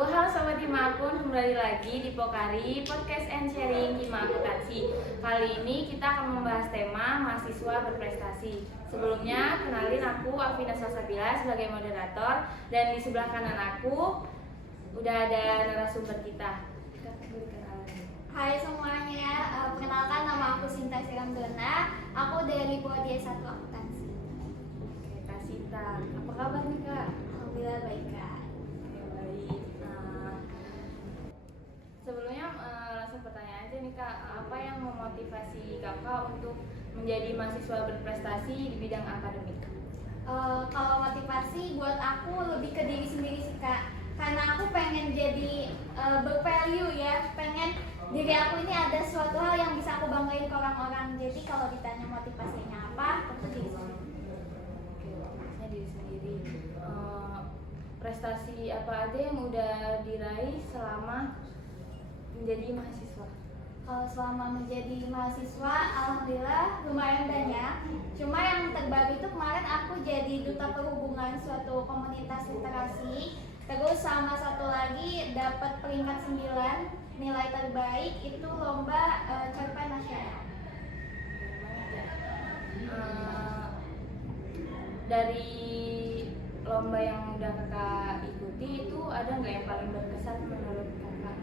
Halo Sobat Hima Akun, kembali lagi di Pokari Podcast and Sharing Hima Akuntansi. Kali ini kita akan membahas tema mahasiswa berprestasi. Sebelumnya, kenalin aku Alvina Salsabila sebagai moderator, dan di sebelah kanan aku udah ada narasumber kita. Hai semuanya, perkenalkan nama aku Sinta Siramdona. Aku dari Prodi S1 Akuntansi. Oke, Kak Sinta, apa kabar nih Kak? Alhamdulillah baik Kak. Oke, baik. Sebelumnya langsung pertanyaan aja nih Kak, apa yang memotivasi Kakak untuk menjadi mahasiswa berprestasi di bidang akademik? Kalau motivasi buat aku lebih ke diri sendiri sih Kak. Karena aku pengen jadi bervalue ya, pengen diri aku ini ada suatu hal yang bisa aku banggain ke orang-orang. Jadi kalau ditanya motivasinya apa, tentu diri sendiri. Oke, maksudnya diri sendiri. Prestasi apa aja yang udah diraih selama menjadi mahasiswa? Kalau selama menjadi mahasiswa, alhamdulillah lumayan banyak. Cuma yang terbaru itu kemarin aku jadi duta perhubungan suatu komunitas literasi. Terus sama satu lagi dapat peringkat 9, nilai terbaik itu lomba cerpen nasional. Dari lomba yang udah Kakak ikuti itu ada nggak yang paling berkesan menurut Kakak?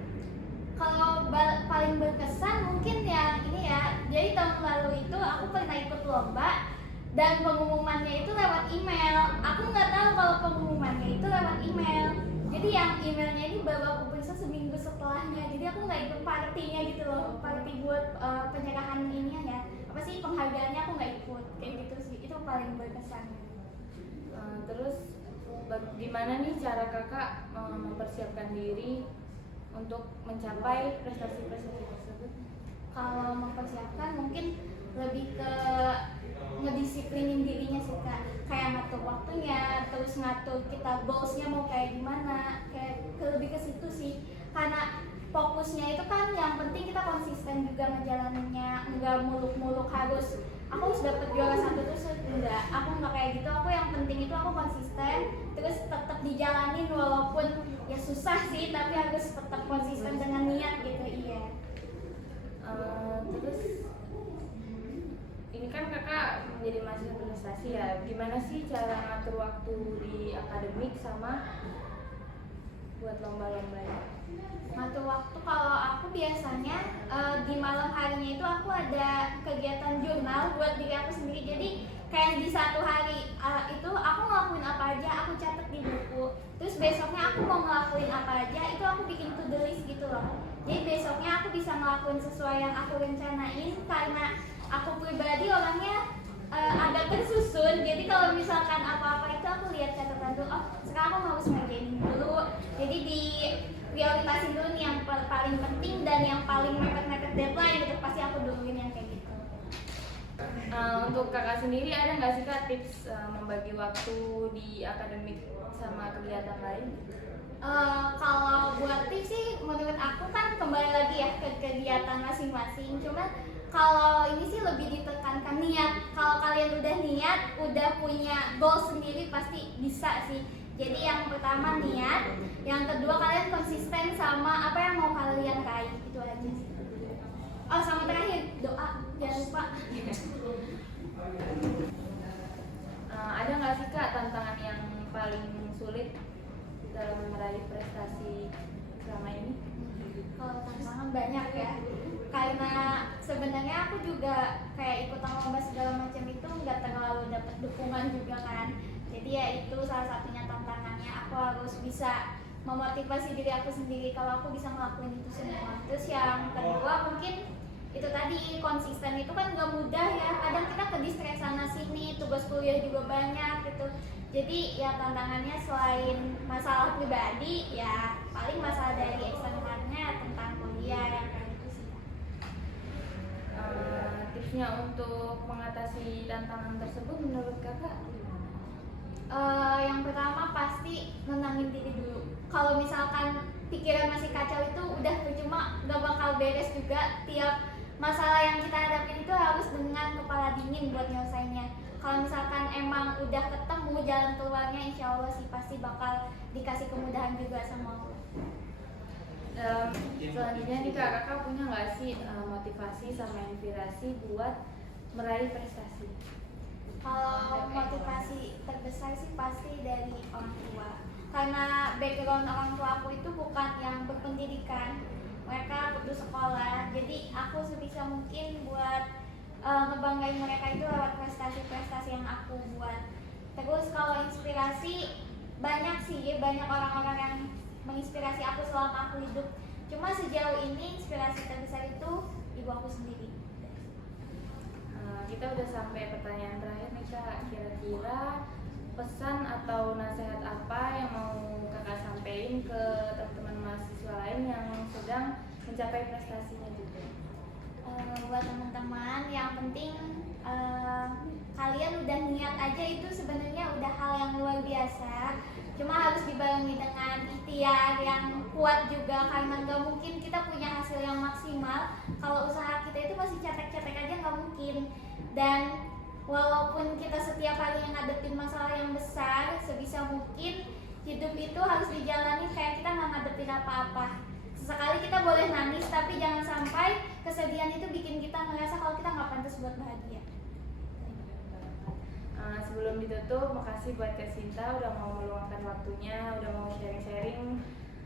Kalau paling berkesan mungkin yang ini ya. Jadi tahun lalu itu aku pernah ikut lomba dan pengumumannya itu lewat email. Aku nggak tahu kalau pengumumannya itu lewat email. Jadi yang emailnya ini baru aku periksa seminggu setelahnya. Jadi aku nggak ikut partinya gitu loh. Party buat penyerahan ininya ya. Apa sih penghargaannya aku nggak ikut. Kayak gitu sih. Itu paling berkesan. Terus gimana nih cara Kakak mempersiapkan diri untuk mencapai prestasi-prestasi tersebut? Kalau mempersiapkan mungkin lebih ke ngedisiplinin dirinya sih Kak. Kayak ngatur waktunya, terus ngatur kita goalsnya mau kayak gimana, lebih ke situ sih. Karena fokusnya itu kan yang penting kita konsisten juga ngejalaninnya, nggak muluk-muluk harus aku harus dapet juara 1 terus enggak. Aku nggak kayak gitu. Aku yang penting itu aku konsisten, terus tetap dijalanin walaupun ya susah sih, tapi harus tetap konsisten dengan niat gitu. Iya. Terus ini kan Kakak menjadi mahasiswa berprestasi ya, gimana sih cara ngatur waktu di akademik sama buat lomba-lombanya? Ngatur waktu kalau aku biasanya di malam harinya itu aku ada kegiatan jurnal buat diri aku sendiri. Jadi kayak di satu hari itu aku ngelakuin apa aja, aku catat di buku. Terus besoknya aku mau ngelakuin apa aja, itu aku bikin to do list gitu loh. Jadi besoknya aku bisa ngelakuin sesuai yang aku rencanain. Karena aku pribadi orangnya agak tersusun. Jadi kalau misalkan apa-apa itu aku lihat catatan dulu. Oh, sekarang aku harus ngerjain dulu. Jadi di prioritasin dulu nih yang paling penting dan yang paling mepet-mepet deadline gitu. Pasti aku duluin yang kayak gitu. Untuk Kakak sendiri ada nggak sih Kak tips membagi waktu di akademik sama kegiatan lain? Kalau buat tips sih menurut aku kan kembali lagi ya ke kegiatan masing-masing. Cuma kalau ini sih lebih ditekankan niat. Kalau kalian udah niat, udah punya goal sendiri pasti bisa sih. Jadi yang pertama niat, yang kedua kalian konsisten sama apa yang mau kalian raih, itu aja sih. Oh sama terakhir doa, jangan lupa. Ada nggak sih Kak tantangan yang paling sulit dalam meraih prestasi selama ini? Kalau tantangan banyak ya. Karena sebenarnya aku juga kayak ikutan lomba segala macam itu nggak terlalu dapat dukungan juga kan. Jadi ya itu salah satunya tantangannya. Aku harus bisa memotivasi diri aku sendiri kalau aku bisa ngelakuin itu semua. Terus yang kedua mungkin itu tadi konsisten itu kan nggak mudah ya. Kadang kita ke distract sana sini, tugas kuliah juga banyak gitu. Jadi ya tantangannya selain masalah pribadi ya paling masalah dari eksternalnya tentang kuliah yang kayak gitu sih. Tipsnya untuk mengatasi tantangan tersebut menurut Kakak gimana? Yang pertama pasti nenangin diri dulu. Kalau misalkan pikiran masih kacau itu udah percuma, gak bakal beres juga. Tiap masalah yang kita hadapin itu harus dengan kepala dingin buat nyelesainnya. Kalau misalkan emang udah ketemu jalan keluarnya, insya Allah sih pasti bakal dikasih kemudahan juga sama Allah. Selanjutnya nih kakak punya nggak sih motivasi sama inspirasi buat meraih prestasi? Kalau motivasi terbesar sih pasti dari orang tua. Karena background orang tua aku itu bukan yang berpendidikan, mereka putus sekolah. Jadi aku sebisa mungkin buat ngebanggain mereka itu lewat prestasi-prestasi yang aku buat. Terus kalau inspirasi banyak sih, banyak orang-orang yang menginspirasi aku selama aku hidup. Cuma sejauh ini inspirasi terbesar itu ibu aku sendiri. Kita udah sampai pertanyaan terakhir nih kak. Kira-kira pesan atau nasihat apa yang mau kakak sampaikan ke teman-teman mahasiswa lain yang sedang mencapai prestasinya juga? Buat teman-teman, yang penting kalian udah niat aja itu sebenarnya udah hal yang luar biasa. Cuma harus dibarengi dengan ikhtiar yang kuat juga, karena nggak mungkin kita punya hasil yang maksimal kalau usaha kita itu masih cetek-cetek aja, nggak mungkin. Dan walaupun kita setiap hari yang ngadepin masalah yang besar, sebisa mungkin hidup itu harus dijalani kayak kita nggak ngadepin apa-apa. Sesekali kita boleh nangis, tapi jangan sampai kesedihan itu bikin kita ngerasa kalau kita nggak pantas buat bahagia. Sebelum ditutup, makasih buat Kak Sinta udah mau meluangkan waktunya, udah mau sharing-sharing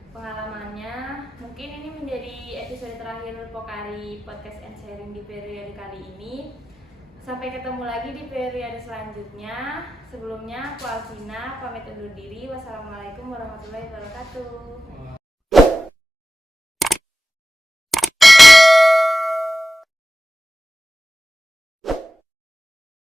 pengalamannya. Mungkin ini menjadi episode terakhir Pokari Podcast and Sharing di periode kali ini. Sampai ketemu lagi di periode selanjutnya. Sebelumnya, aku Alvina pamit undur diri. Wassalamualaikum warahmatullahi wabarakatuh.